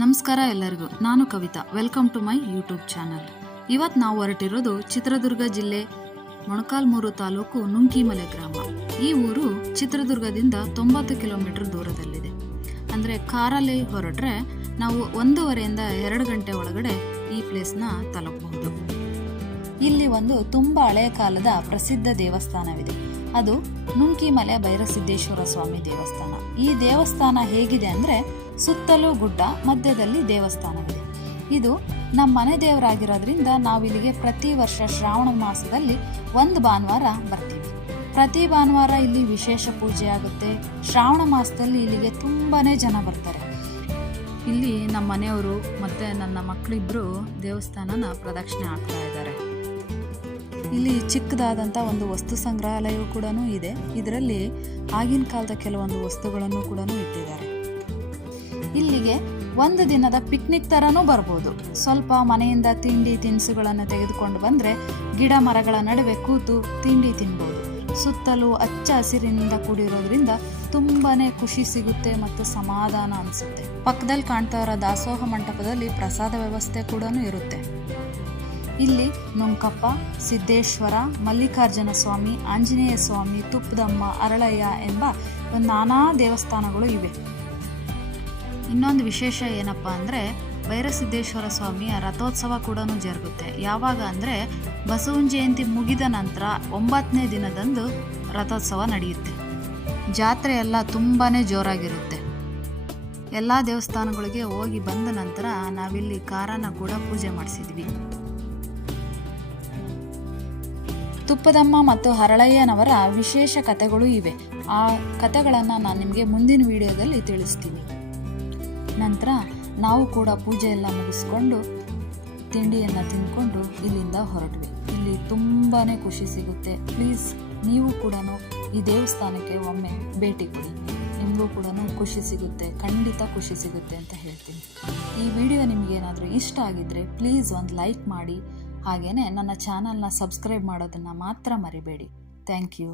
ನಮಸ್ಕಾರ ಎಲ್ಲರಿಗೂ. ನಾನು Kavitha. Welcome to my YouTube channel. ಇವತ್ತು ನಾವು ಹೊರಟಿರೋದು ಚಿತ್ರದುರ್ಗ ಜಿಲ್ಲೆ ಮೊಳಕಾಲ್ಮೂರು ತಾಲೂಕು ನುಂಕಿಮಲೆ ಗ್ರಾಮ. ಈ ಊರು ಚಿತ್ರದುರ್ಗದಿಂದ 90 ಕಿಲೋಮೀಟರ್ ದೂರದಲ್ಲಿದೆ. ಅಂದರೆ ಕಾರಲ್ಲಿ ಹೊರಟ್ರೆ ನಾವು 1.5 to 2 ಗಂಟೆ ಒಳಗಡೆ ಈ ಪ್ಲೇಸ್ನ ತಲುಪಬಹುದು. ಇಲ್ಲಿ ಒಂದು ತುಂಬ ಹಳೆಯ ಕಾಲದ ಪ್ರಸಿದ್ಧ ದೇವಸ್ಥಾನವಿದೆ. ಅದು ನುಂಕಿಮಲೆ ಭೈರಸಿದ್ದೇಶ್ವರ ಸ್ವಾಮಿ ದೇವಸ್ಥಾನ. ಈ ದೇವಸ್ಥಾನ ಹೇಗಿದೆ ಅಂದರೆ ಸುತ್ತಲೂ ಗುಡ್ಡ, ಮಧ್ಯದಲ್ಲಿ ದೇವಸ್ಥಾನವಿದೆ. ಇದು ನಮ್ಮ ಮನೆ ದೇವರಾಗಿರೋದ್ರಿಂದ ನಾವು ಇಲ್ಲಿಗೆ ಪ್ರತಿ ವರ್ಷ ಶ್ರಾವಣ ಮಾಸದಲ್ಲಿ ಒಂದು ಭಾನುವಾರ ಬರ್ತೀವಿ. ಪ್ರತಿ ಭಾನುವಾರ ಇಲ್ಲಿ ವಿಶೇಷ ಪೂಜೆ ಆಗುತ್ತೆ. ಶ್ರಾವಣ ಮಾಸದಲ್ಲಿ ಇಲ್ಲಿಗೆ ತುಂಬಾ ಜನ ಬರ್ತಾರೆ. ಇಲ್ಲಿ ನಮ್ಮ ಮನೆಯವರು ಮತ್ತು ನನ್ನ ಮಕ್ಕಳಿಬ್ಬರು ದೇವಸ್ಥಾನನ ಪ್ರದಕ್ಷಿಣೆ ಆಗ್ತಾ ಇದ್ದಾರೆ. ಇಲ್ಲಿ ಚಿಕ್ಕದಾದಂಥ ಒಂದು ವಸ್ತು ಸಂಗ್ರಹಾಲಯವೂ ಕೂಡ ಇದೆ. ಇದರಲ್ಲಿ ಆಗಿನ ಕಾಲದ ಕೆಲವೊಂದು ವಸ್ತುಗಳನ್ನು ಕೂಡ ಇಟ್ಟಿದ್ದಾರೆ. ಇಲ್ಲಿಗೆ ಒಂದು ದಿನದ ಪಿಕ್ನಿಕ್ ಥರನೂ ಬರ್ಬೋದು. ಸ್ವಲ್ಪ ಮನೆಯಿಂದ ತಿಂಡಿ ತಿನಿಸುಗಳನ್ನು ತೆಗೆದುಕೊಂಡು ಬಂದರೆ ಗಿಡ ಮರಗಳ ನಡುವೆ ಕೂತು ತಿಂಡಿ ತಿನ್ಬೋದು. ಸುತ್ತಲೂ ಹಚ್ಚ ಹಸಿರಿನಿಂದ ಕೂಡಿರೋದ್ರಿಂದ ತುಂಬಾ ಖುಷಿ ಸಿಗುತ್ತೆ ಮತ್ತು ಸಮಾಧಾನ ಅನಿಸುತ್ತೆ. ಪಕ್ಕದಲ್ಲಿ ಕಾಣ್ತಾ ಇರೋ ದಾಸೋಹ ಮಂಟಪದಲ್ಲಿ ಪ್ರಸಾದ ವ್ಯವಸ್ಥೆ ಕೂಡ ಇರುತ್ತೆ. ಇಲ್ಲಿ ನುಂಕಪ್ಪ, ಸಿದ್ದೇಶ್ವರ, ಮಲ್ಲಿಕಾರ್ಜುನ ಸ್ವಾಮಿ, ಆಂಜನೇಯ ಸ್ವಾಮಿ, ತುಪ್ಪದಮ್ಮ, ಅರಳಯ್ಯ ಎಂಬ ನಾನಾ ದೇವಸ್ಥಾನಗಳು ಇವೆ. ಇನ್ನೊಂದು ವಿಶೇಷ ಏನಪ್ಪ ಅಂದರೆ ಭೈರಸಿದ್ದೇಶ್ವರ ಸ್ವಾಮಿಯ ರಥೋತ್ಸವ ಕೂಡ ಜರುಗುತ್ತೆ. ಯಾವಾಗ ಅಂದರೆ ಬಸವನ ಜಯಂತಿ ಮುಗಿದ ನಂತರ 9ನೇ ದಿನದಂದು ರಥೋತ್ಸವ ನಡೆಯುತ್ತೆ. ಜಾತ್ರೆ ಎಲ್ಲ ತುಂಬಾ ಜೋರಾಗಿರುತ್ತೆ. ಎಲ್ಲ ದೇವಸ್ಥಾನಗಳಿಗೆ ಹೋಗಿ ಬಂದ ನಂತರ ನಾವಿಲ್ಲಿ ಕಾರನ್ನ ಕೂಡ ಪೂಜೆ ಮಾಡಿಸಿದ್ವಿ. ತುಪ್ಪದಮ್ಮ ಮತ್ತು ಹರಳಯ್ಯನವರ ವಿಶೇಷ ಕಥೆಗಳು ಇವೆ. ಆ ಕಥೆಗಳನ್ನು ನಾನು ನಿಮಗೆ ಮುಂದಿನ ವಿಡಿಯೋದಲ್ಲಿ ತಿಳಿಸ್ತೀನಿ. ನಂತರ ನಾವು ಕೂಡ ಪೂಜೆ ಎಲ್ಲ ಮುಗಿಸ್ಕೊಂಡು ತಿಂಡಿಯನ್ನು ತಿಂದ್ಕೊಂಡು ಇಲ್ಲಿಂದ ಹೊರಟ್ವಿ. ಇಲ್ಲಿ ತುಂಬಾ ಖುಷಿ ಸಿಗುತ್ತೆ. ಪ್ಲೀಸ್ ನೀವು ಕೂಡ ಈ ದೇವಸ್ಥಾನಕ್ಕೆ ಒಮ್ಮೆ ಭೇಟಿ ಕೊಡಿ. ನಿಮಗೂ ಕೂಡ ಖುಷಿ ಸಿಗುತ್ತೆ, ಖಂಡಿತ ಖುಷಿ ಸಿಗುತ್ತೆ ಅಂತ ಹೇಳ್ತೀನಿ. ಈ ವಿಡಿಯೋ ನಿಮಗೇನಾದರೂ ಇಷ್ಟ ಆಗಿದ್ದರೆ ಪ್ಲೀಸ್ ಒಂದು ಲೈಕ್ ಮಾಡಿ. ಹಾಗೆಯೇ ನನ್ನ ಚಾನಲ್ನ ಸಬ್ಸ್ಕ್ರೈಬ್ ಮಾಡೋದನ್ನು ಮಾತ್ರ ಮರಿಬೇಡಿ. Thank you.